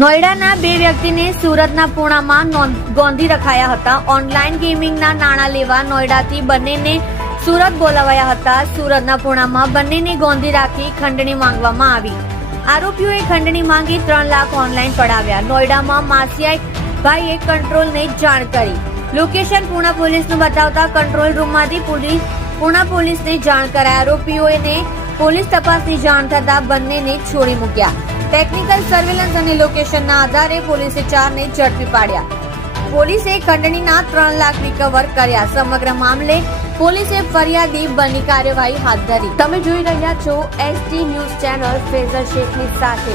નોઈડાના બે વ્યક્તિને સુરતના પૂણામાં ગોંધી રખાયા હતા. ઓનલાઈન ગેમિંગના નાણાં લેવા નોઈડાથી બંનેને સુરત બોલાવાયા હતા. સુરતના પૂણામાં બંનેને ગોંધી રાખી ખંડણી માંગવામાં આવી. આરોપીઓએ ખંડણી માંગી 3 લાખ ઓનલાઈન પડાવ્યા. નોઈડામાં માસિયા ભાઈએ કંટ્રોલને જાણ કરી. લોકેશન પૂણા પોલીસનું બતાવતા કંટ્રોલ રૂમમાંથી પૂણા પોલીસને જાણ કરાઈ. આરોપીઓને પોલીસ તપાસની જાણ થતા બંનેને છોડી મૂક્યા. ટેકનિકલ સર્વેલન્સ અને લોકેશનના આધારે પોલીસે 4ને ઝડપી પાડ્યા. પોલીસે ખંડણીના 3 લાખ રિકવર કર્યા. સમગ્ર મામલે પોલીસે ફરિયાદી બની કાર્યવાહી હાથ ધરી. તમે જોઈ રહ્યા છો ST ન્યૂઝ ચેનલ ફેઝર શેખની સાથે.